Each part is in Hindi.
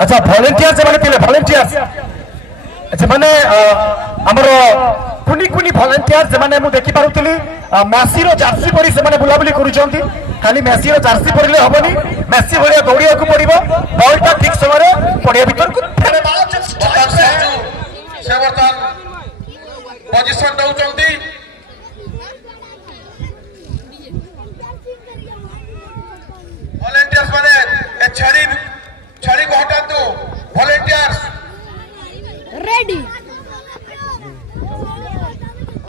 अच्छा भलेंटियर से माने भलेंटियर से माने हमर कुनी कुनी भलेंटियर से माने मु देखि पारुतली मैसी रो जर्सी परी से माने बुलाबुली करूचंती खाली मैसी रो जर्सी परिले हबनी मैसी भलिया दौड़िया को पड़िबो बॉल टा ठीक समय रे पड़िया भीतर को फेरे बाज से वर्तमान पोजीशन दउचंती वॉलंटियर्स माने ए छड़ी को हटा दो वॉलंटियर्स रेडी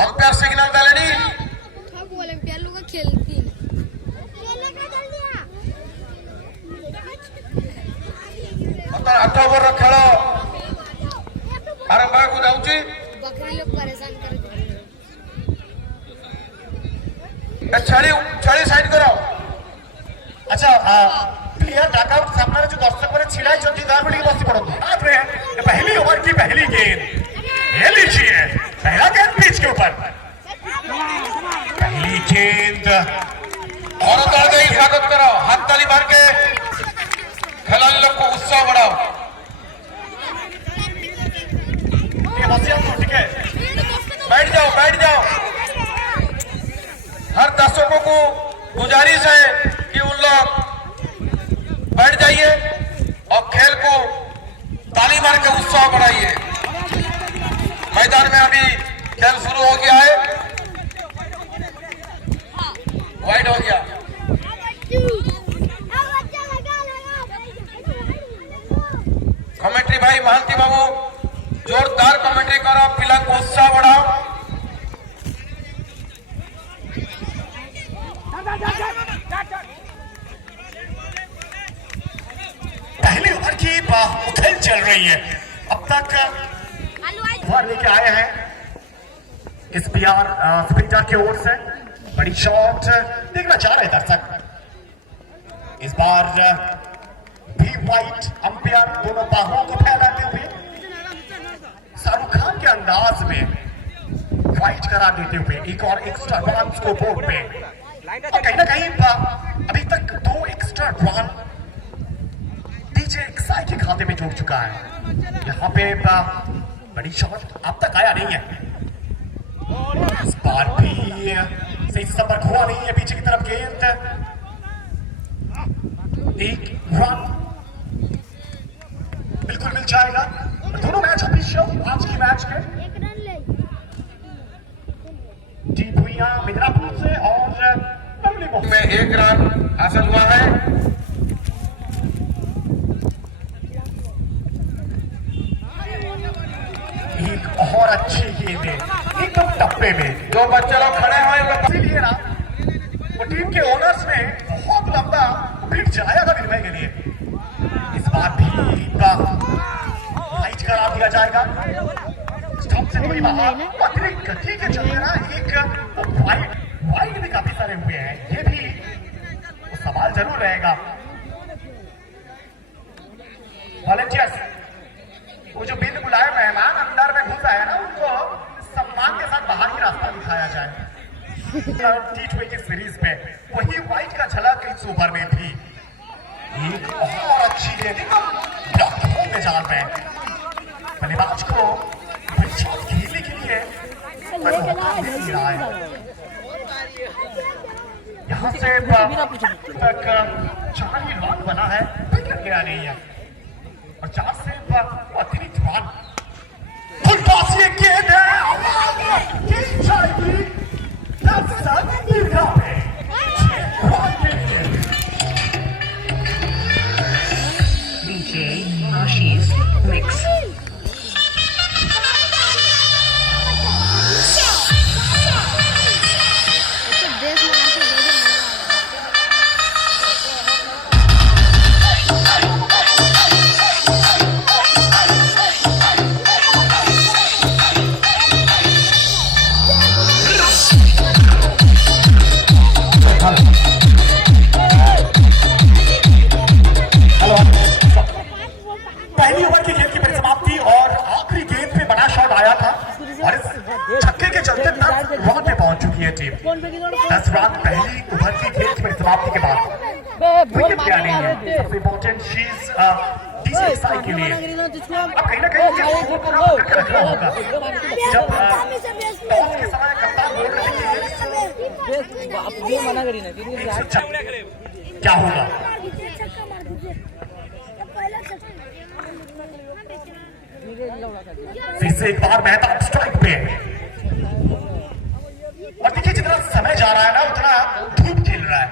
अंपायर सिग्नल डालेनी सब ओलंपियाड लोग खेलती मतलब 8 ओवर रो खेल आरंभ को जाउची बकरी लोग परेशान कर ए छड़ी साइड करो अच्छा प्लेयर डकआउट सामने जो दर्शक पर छिड़ाई जल्दी दार बड़ी बसी पड़ो बात रहे हैं पहली ओवर की पहली गेंद ये लीजिए पहला गेंद पिच के ऊपर पहली गेंद और दौड़ गई स्वागत करो हाथ ताली मार के खिलाड़ी लोग को उत्साह बढ़ाओ ये बसिया तो ठीक है बैठ जाओ हर दर्शकों को गुजारिश है कि उन लोग बैठ जाइए और खेल को ताली मार के उत्साह बढ़ाइए मैदान में अभी खेल शुरू हो गया है वाइड हो गया कमेंट्री भाई महांती बाबू जोरदार कमेंट्री करो पिला को उत्साह बढ़ाओ पहली ओवर की उथल चल रही है अब तक ओवर लेके आए हैं इस बिहार स्पिनर की ओर से बड़ी शॉट देखना चाह रहे दर्शक इस बार भी वाइट अंपायर दोनों बाहों को फैलाते हुए शाहरुख खान के अंदाज में वाइट करा देते हुए एक और एक्स्ट्रा रन स्कोर बोर्ड पे और कहीं ना कहीं अभी तक 2 एक्स्ट्रा रन डीजे एक्साई के खाते में जुड़ चुका है यहाँ पे बड़ी शॉट अब तक आया नहीं है इस बार भी सही संपर्क हुआ नहीं है पीछे की तरफ गेंद एक रन बिल्कुल मिल जाएगा दोनों मैच ऑफिशियल आज की मैच के जी भुइया मिदनापुर से और में 1 रन हासिल हुआ है एक और अच्छी गेंद है एकदम टप्पे में जो बच्चे लोग खड़े हुए इसीलिए ना वो टीम के ओनर्स ने बहुत लंबा बीट चलाया था विनय के लिए इस बार भी लाइट करा दिया जाएगा स्टंप से कोई बाहर अतिरिक्त गति के चलते ना एक वाइड भी काफी सारे हुए हैं ये भी तो सवाल जरूर रहेगा वॉलंटियर्स वो जो बिल बुलाए मेहमान अंदर में घुस आए ना उनको सम्मान के साथ बाहर ही रास्ता दिखाया जाए T20 सीरीज में वही वाइट का झलक इस ओवर में थी एक और अच्छी गेंद एकदम जाल में बल्लेबाज को खेलने के लिए मिल रहा है यहाँ से तक 4 ही रन बना है फिर गया नहीं है और 4 से अतिरिक्त रन ये गेंद DJ Ashish Mix. चुकी है टीम। 10 रन पहली ओवर की खेल की समाप्ति के बाद विकेट क्या नहीं है सबसे इम्पोर्टेंट चीज DCSI के लिए। अब कहीं ना कहीं ये स्कोर पूरा करके रखना होगा। जब टॉस के समय कप्तान बोल रहे थे क्या होगा, फिर से एक बार मेहताब स्ट्राइक पे। और देखिए जितना समय जा रहा है ना उतना धूप खिल रहा है।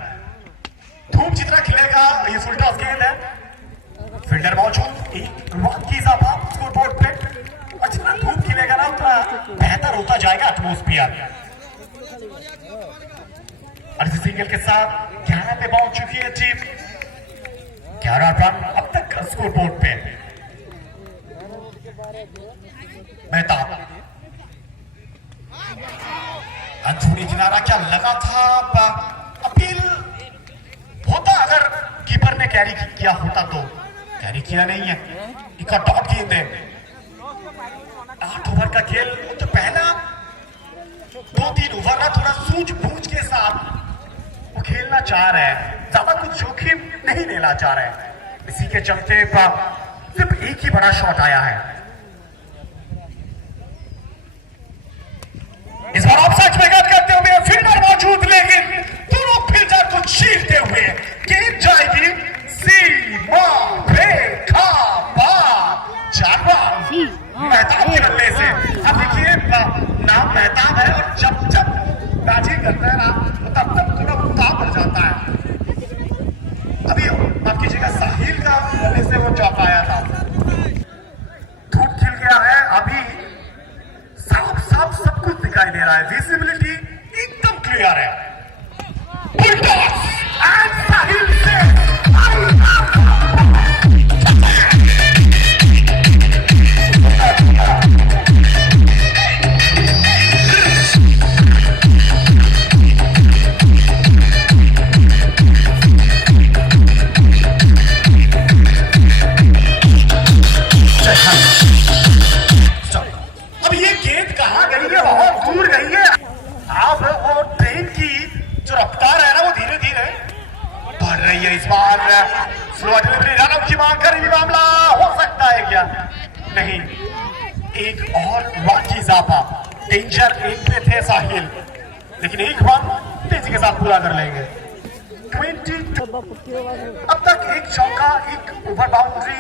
धूप जितना खिलेगा ये फुल टॉस गेंद है, फील्डर मौजूद, एक रन की इजाफा स्कोरबोर्ड पे, और जितना धूप खिलेगा ना उतना बेहतर होता जाएगा एटमॉस्फेयर। और इसी सिंगल के साथ 11 पे पहुंच चुकी है टीम। 11 रन अब तक स्कोरबोर्ड पे। मेहताब अंजुनी किनारा क्या लगा था, अपील होता अगर कीपर ने कैरी किया होता तो, कैरी किया नहीं है। इका डॉट गेंद है। 8 ओवर का खेल तो पहला 2-3 ओवर ना थोड़ा सूझबूझ के साथ वो खेलना चाह रहे हैं, ज्यादा कुछ जोखिम नहीं लेना चाह रहे हैं। इसी के चलते सिर्फ एक ही बड़ा शॉट आया है। इस बार ऑफसाइड में गत करते हुए फील्डर मौजूद, लेकिन दोनों फील्डर को चीरते हुए गेंद जाएगी सीमा रेखा पार। 4 रन मेहताब के बल्ले से। अब देखिए नाम मेहताब है और जब जब बैटिंग करता है ना तब तब थोड़ा उतार पड़ जाता है। अभी माफ कीजिएगा साहिल का बल्ले से वो चौका आया था। धूप खिल गया है, अभी साफ साफ सब कुछ दिखाई दे रहा है, विजिबिलिटी एकदम क्लियर है। फुल टॉस एंड साहिल से अब ये गेंद कहां गई है, बहुत दूर गई है। अब वो ट्रेन की जो रफ्तार है ना वो धीरे धीरे बढ़ रही है। इस बार स्लो डिलीवरी रन आउट की मांग कर रही, मामला हो सकता है क्या? नहीं, एक और रन की इजाफा। डेंजर एक पे थे साहिल, लेकिन एक रन तेजी के साथ पूरा कर लेंगे। 22 अब तक एक चौका, एक ओवर बाउंड्री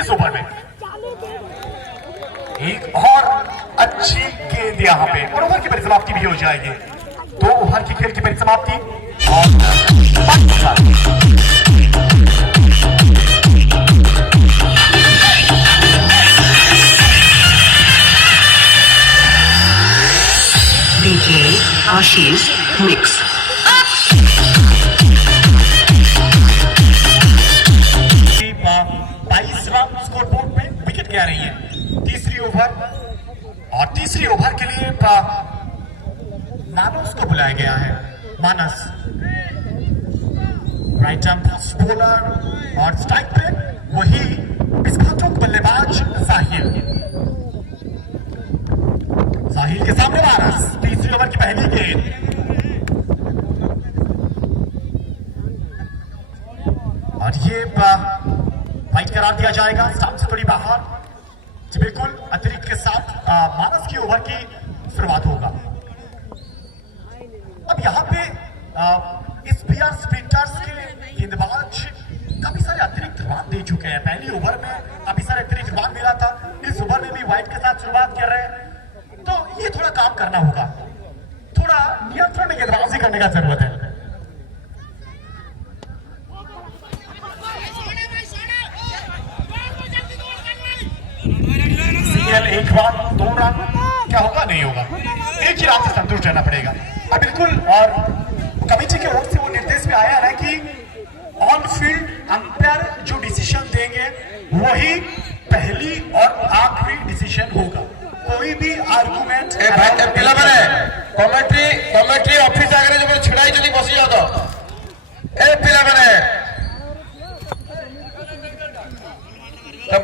इस ओवर में। एक और अच्छी गेंद यहाँ पे और ओवर की परिसमाप्ति भी हो जाएगी। 2 ओवर की खेल की परिसमाप्ति और DJ Ashish Mix. 22 run scoreboard पे, विकेट क्या रही है तीसरी ओवर। और तीसरी ओवर के लिए मानस को बुलाया गया है। मानस राइट आर्म फास्ट बॉलर और स्ट्राइक पे वही विस्फोटक बल्लेबाज साहिल। साहिल के सामने मानस, तीसरी ओवर की पहली गेंद। और ये वाइट करार दिया जाएगा, स्टंप से थोड़ी बाहर। जी बिल्कुल, अतिरिक्त के साथ मानस की ओवर की शुरुआत होगा। अब यहाँ पे SPR स्प्रिंटर्स के गेंदबाज काफी सारे अतिरिक्त रन दे चुके हैं। पहली ओवर में काफी सारे अतिरिक्त रन मिला था, इस ओवर में भी वाइट के साथ शुरुआत कर रहे हैं, तो ये थोड़ा काम करना होगा, थोड़ा नियंत्रण में गेंदबाजी करने का जरूरत है। एक रन 2 रन क्या होगा, नहीं होगा, एक ही रन से संतुष्ट रहना पड़ेगा। अब बिल्कुल, और कमेटी के ओर से वो निर्देश भी आया है कि ऑन फील्ड अंपायर जो डिसीजन देंगे वही पहली और आखिरी डिसीजन होगा। कोई भी आर्गुमेंट कमेटी ऑफिस आगे जो छिड़ाई चली बसी जाओ तो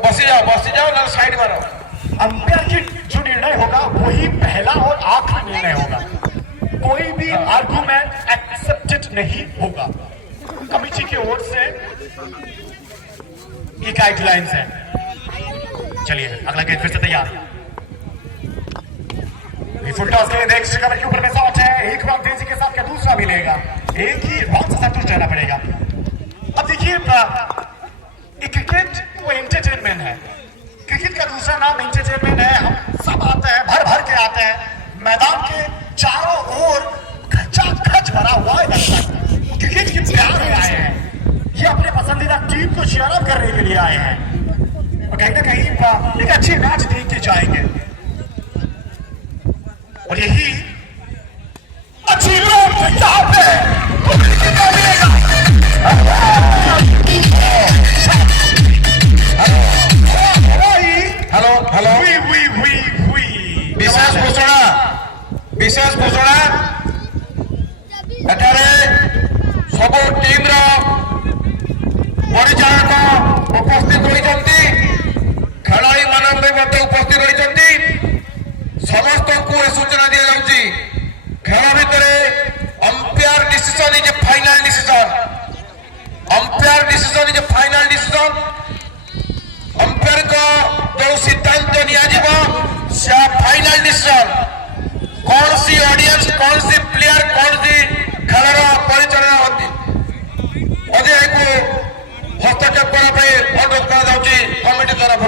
बसी जाओ ना साइड मारो। अंपायर की जो निर्णय होगा वही पहला और आखिरी निर्णय होगा। कोई भी आर्गुमेंट एक्सेप्टेड नहीं होगा। कमेटी की ओर से ये गाइडलाइंस है। चलिए अगला गेंद फिर से तैयार। फुल टॉस के लिए नेक्स्ट कवर के ऊपर में शॉट है। एक बार तेजी के साथ क्या दूसरा भी लेगा। एक ही बात से संतुष्ट रहना पड़ेगा। अब देखिए क्रिकेट वो एंटरटेनमेंट है। क्रिकेट का दूसरा नाम एंटरटेनमेंट है। हम सब आते हैं, भर भर के आते हैं। मैदान के चारों ओर खच भरा हुआ है दर्शक। क्रिकेट की प्यार में आए हैं। ये अपने पसंदीदा टीम को चीयर अप करने के लिए आए हैं और कहीं ना कहीं एक अच्छी मैच देख के जाएंगे। और यही अच्छी लोग यहाँ पे मिलेगा। हेलो हेलो विशेष घोषणा एठारे सब टीम परिचालक उपस्थित होती, खेलाड़ी मान उपस्थित होती। समस्त को सूचना दी जाऊँगी खेल भितर umpire decision is A final decision. Umpire decision is A final decision. Umpire को जो सिद्धांत निया फाइनल डिसीजन। कौन सी ऑडियंस, कौन सी प्लेयर, कौन सी खेलर परिचालना अधिक को हस्तक्षेप करने अनुरोध करा कमिटी तरफ।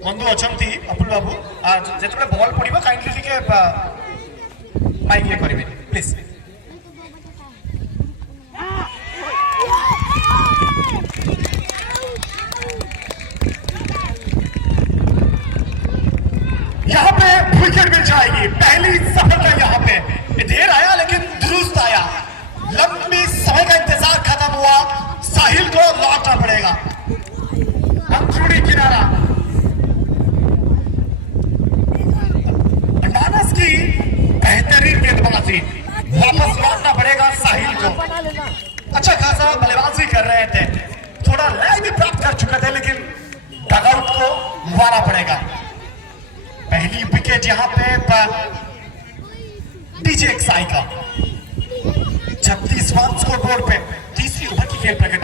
बंधु अच्छा अपुल बाबू जो बॉल पड़ो काइंडली टे माइक ये करेंगे प्लीज। यहाँ पे विकेट मिल जाएगी। पहली सफलता यहाँ पे देर आया लेकिन दुरुस्त आया। लंबी समय का इंतजार खत्म हुआ। साहिल को लौटना पड़ेगा। अंतरुणी किनारा मानस की बेहतरीन गेंदबाजी। वापस लौटना पड़ेगा साहिल को। अच्छा खासा बल्लेबाजी कर रहे थे, थोड़ा लय भी प्राप्त कर चुके थे लेकिन डगआउट को मुआना पड़ेगा। पहली विकेट यहाँ पे डीजे एक्साई का 36वां स्कोर बोर्ड पे। तीसरी ओवर की खेल प्रकट।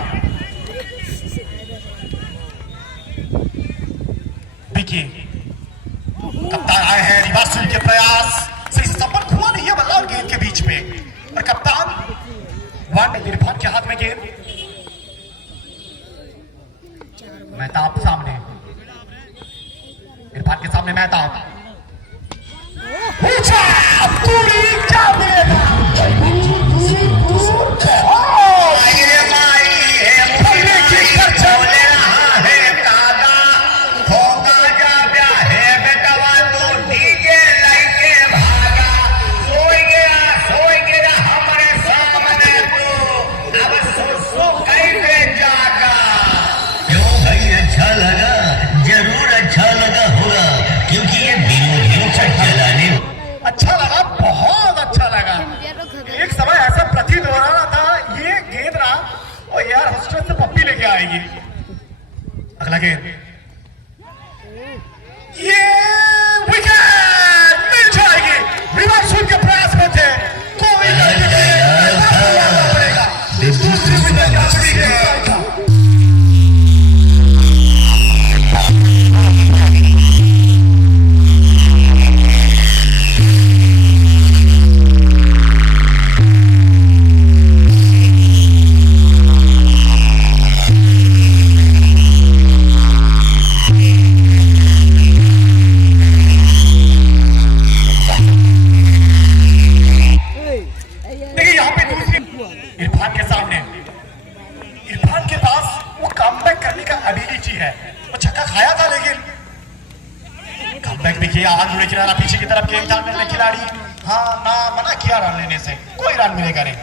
कप्तान आए हैं रिवर्सल के प्रयास से संपर्क हुआ नहीं है बल्ला और गेंद के बीच में। और कप्तान इरफान के हाथ में गेंद। मेहताब सामने, इरफान के सामने मेहताब पूरी क्या मिलेगा। अच्छा लगा, बहुत अच्छा लगा। एक समय ऐसा प्रतीत हो रहा था ये गेंद ना और यार हॉस्टल से पप्पी लेके आएगी। अगला गेंद, ये विकेट मिल जाएगी। रिवर्सल के प्रयास में थे, कोई दूसरी विकेट। पकड़ने का एबिलिटी है। वो छक्का खाया था लेकिन कमबैक भी किया। आंदोलन किनारा पीछे की तरफ गेंद डालने वाले खिलाड़ी हाँ ना मना किया रन लेने से, कोई रन मिलेगा नहीं।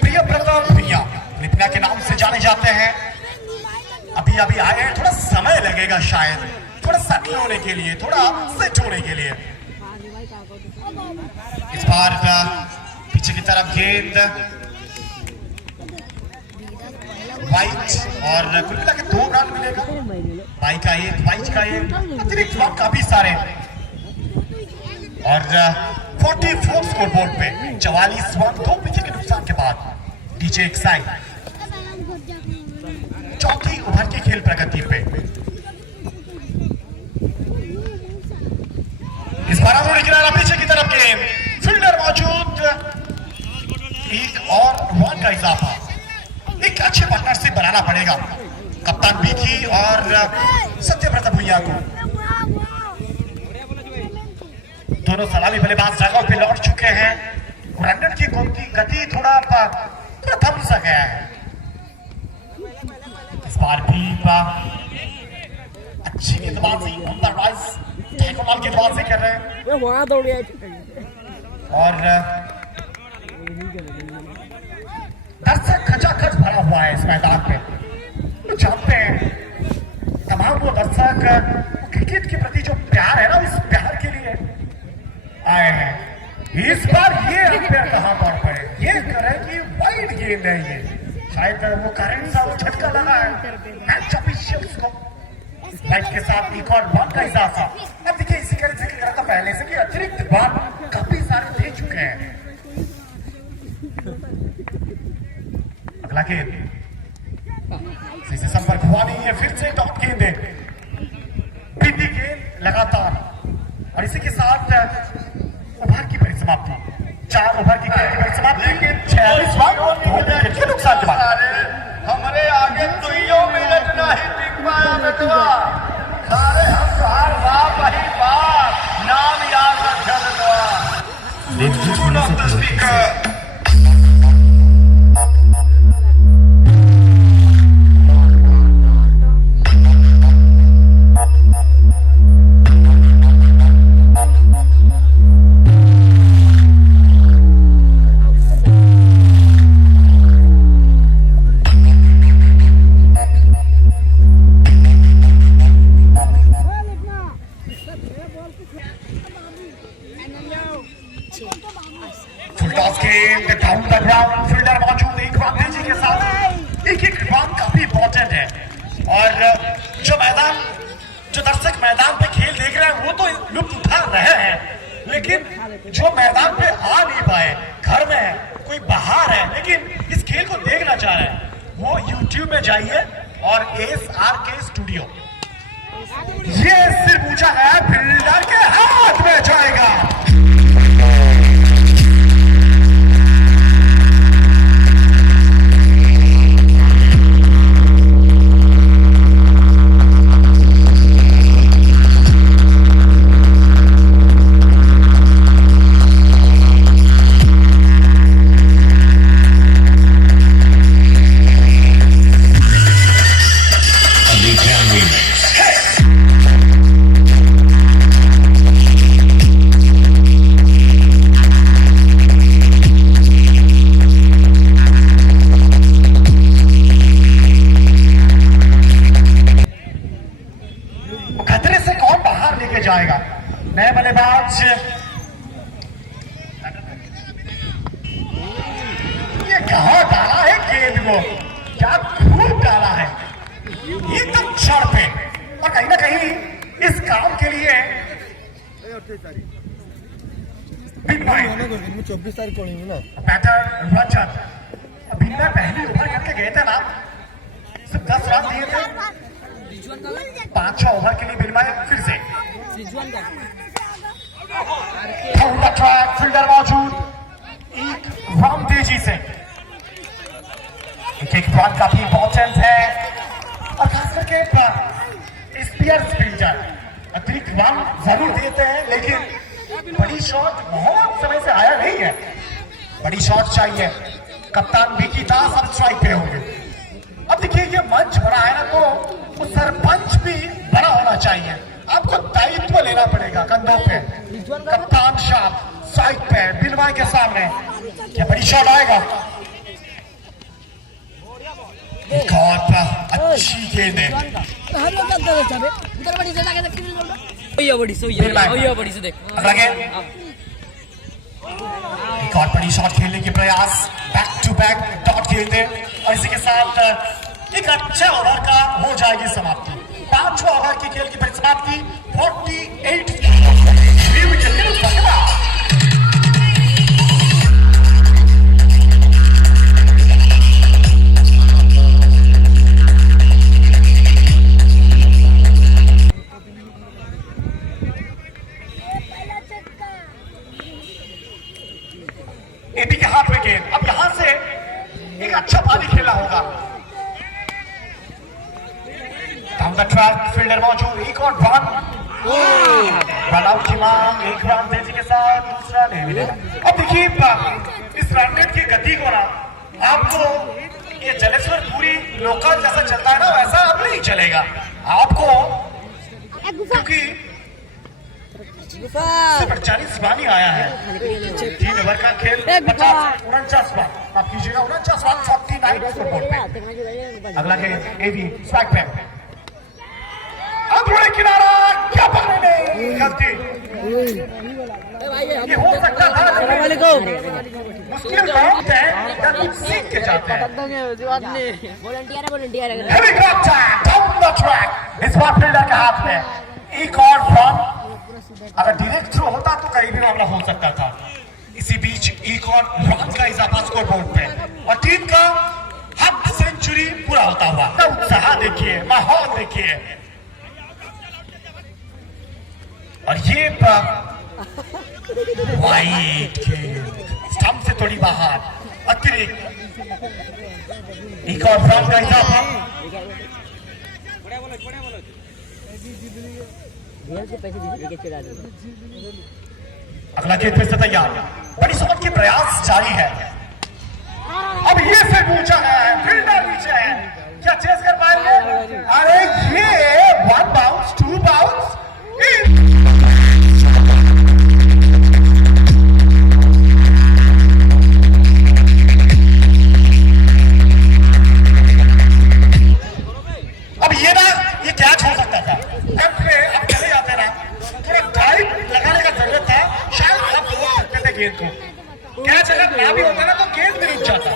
प्रिय प्रताप भैया लिपना के नाम से जाने जाते हैं, अभी अभी आए हैं, थोड़ा समय लगेगा शायद, थोड़ा सेटल होने के लिए, थोड़ा सेट होने के लिए। इस बार पीछे की तरफ गेंद वाइट और कुल मिला के 2 रन मिलेगा। बाई का एक, वाइट का एक, अतिरिक्त रन काफी सारे और 44 स्कोरबोर्ड पे 44 रन 2 विकेट के नुकसान के बाद डीजे एक्साइड चौथी ओवर की खेल प्रगति पे। इस बार आंदोलन किनारा पीछे की तरफ गेंद, फील्डर मौजूद, एक और रन का इजाफा। एक अच्छे पार्टनरशिप बनाना पड़ेगा कप्तान बीकी और सत्यव्रत भुइया को। दोनों सलामी बल्लेबाज जगह पे लौट चुके हैं, रन की गति थोड़ा थम सा गया है। इस बार भी अच्छी गेंदबाजी गेंदबाजी कर रहे हैं और दर्शक खचाखच भरा हुआ है इस मैदान पे। तो जानते हैं तमाम वो दर्शक क्रिकेट के प्रति जो प्यार है ना, उस प्यार के लिए आए हैं। इस बार ये अंपायर कहां पर पड़े, ये करे कि वाइड गेंद है, ये शायद वो करंट सा वो झटका लगा है मैच ऑफिशियल्स को। राइट के साथ एक और रन का इजाफा। अब देखिए इसी तरह से कहा था पहले से कि अतिरिक्त रन काफी सारे दे चुके हैं। अगला गेंद सही से संपर्क हुआ नहीं है, फिर से टॉप गेंद है, बीती गेंद लगातार और इसी के साथ ओवर की परिसमाप्ति, 4 ओवर की परिसमाप्ति, 46 रन के नुकसान के बाद। हमारे आगे 2 मिनट नहीं टिक पाया बेटवा, सारे हम बाहर वही बात नाम याद रखा बेटवा। जो दर्शक मैदान पे खेल देख रहे हैं वो तो लुत्फ उठा रहे हैं, लेकिन जो मैदान पे आ नहीं पाए, घर में है, कोई बाहर है लेकिन इस खेल को देखना चाह रहे हैं, वो YouTube में जाइए और SRK स्टूडियो, ये सिर्फ पूछा गया फील्डर के हाथ में जाएगा। जाएगा नए बल्लेबाज, ये कहां डाला है गेंद को, क्या खूब डाला है एकदम छड़ पे, और कहीं ना कहीं इस काम के लिए 24 तारीख को ना बैटर रजत बिना पहली ओवर करके गए थे ना, सिर्फ 10 रन दिए थे, 5 ओवर के लिए बिलवाए फिर से फील्डर मौजूद, एक रन तेजी से, एक रन काफी इंपॉर्टेंट है और खास करके स्पियर फील्डर अतिरिक्त रन जरूर देते हैं लेकिन बड़ी शॉट बहुत समय से आया नहीं है, बड़ी शॉट चाहिए। कप्तान विकी दास अब स्ट्राइक पे होंगे। अब देखिए ये मंच बड़ा है ना, तो वो सरपंच भी बड़ा होना चाहिए, आपको दायित्व लेना पड़ेगा कंधों पे। कप्तान साहब साइड पे बिलवाई के सामने, क्या बड़ी शॉट आएगा? एक और अच्छी गेंद है, लगे एक और बड़ी शॉट खेलने की प्रयास, बैक टू बैक डॉट खेलते, और इसी के साथ एक अच्छा ओवर का हो जाएगी समाप्ति। 5वां ओवर की खेल की परिसमाप्ति 48 एपी के हाथ में गेंद। अब यहां से एक अच्छा पारी खेला होगा। डाउन द ट्रैक फील्डर मौजूद, एक और रन आउट की मांग, एक रन तेजी के साथ, दूसरा नहीं मिलेगा। अब देखिए इस रन रेट की गति को ना, आपको ये जलेश्वर पूरी लोकल जैसा चलता है ना, वैसा अब नहीं चलेगा आपको, क्योंकि 40 रन ही आया है। 3 ओवर का खेल 49 रन, आप कीजिएगा 49 रन 49 स्कोर पे। अगला खेल एवी स्ट्राइक पे, अंदरूनी किनारा, क्या पकड़े नहीं, गलती। ये हो सकता था, मुश्किल काम है या कुछ सीख के जाते हैं। Heavy drop tag down the track, इस बार फील्डर के हाथ में एक और रन। अगर डायरेक्ट थ्रो होता तो कहीं भी मामला हो सकता था। इसी बीच एक और रन का इजाफा स्कोर बोर्ड पे, और टीम का हाफ सेंचुरी पूरा होता हुआ। उत्साह देखिए, माहौल देखिए, और ये वाइड स्टंप से थोड़ी बाहर, अतिरिक्त एक और रन का इजाफा। अगला खेल फिर से तैयार, बड़ी शॉट के प्रयास जारी है। अब ये से पूछा गया है, फील्डर नीचे है, क्या चेस कर पाएंगे? अरे ये 1 बाउंस 2 बाउंस, अब ये ना ये कैच हो सकता था। अब चले जाते ना, थोड़ा टाइट लगाने का जरूरत था, शायद आप रोक सकते थे गेंद को। कैच अगर ना भी होता ना तो गेंद भी रुक जाता।